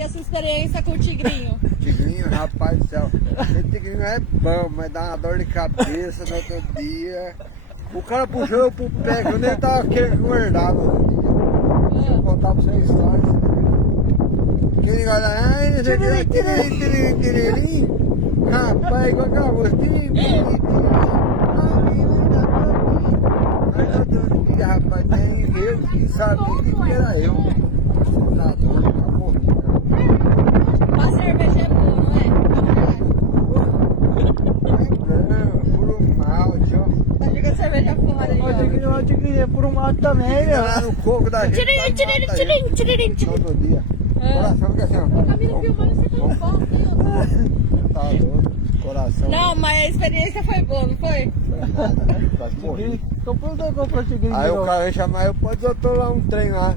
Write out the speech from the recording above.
foi a sua experiência com o tigrinho? Tigrinho, rapaz do céu. Esse tigrinho é bom, mas dá uma dor de cabeça no outro dia. O cara puxou eu pro pé, quando ele tava guardado no outro dia. Deixa eu contar pra vocês a história. Aquele negócio lá, ai, não sei o que, tiririm. Rapaz, igual aquela voz, tiririm. Aí no outro dia, rapaz, nem eu que sabia que era eu. Na dor, na morrer. A cerveja é boa, não é? Não, puro malte, ó. Tá jogando cerveja fora aí, ó. O tigrinho é por um mato também, Fica lá no coco da gente. Tiririm, tiririm, tiririm, tiririm, tiririm. Todo dia. Coração fica assim, ó. Camila filmando, você tá bom, Tá louco. Coração. Não, mas a experiência foi boa, não foi? Nada, quase morri. Comprou o tigrinho. Aí o cara chamava eu, pode atolar um trem lá.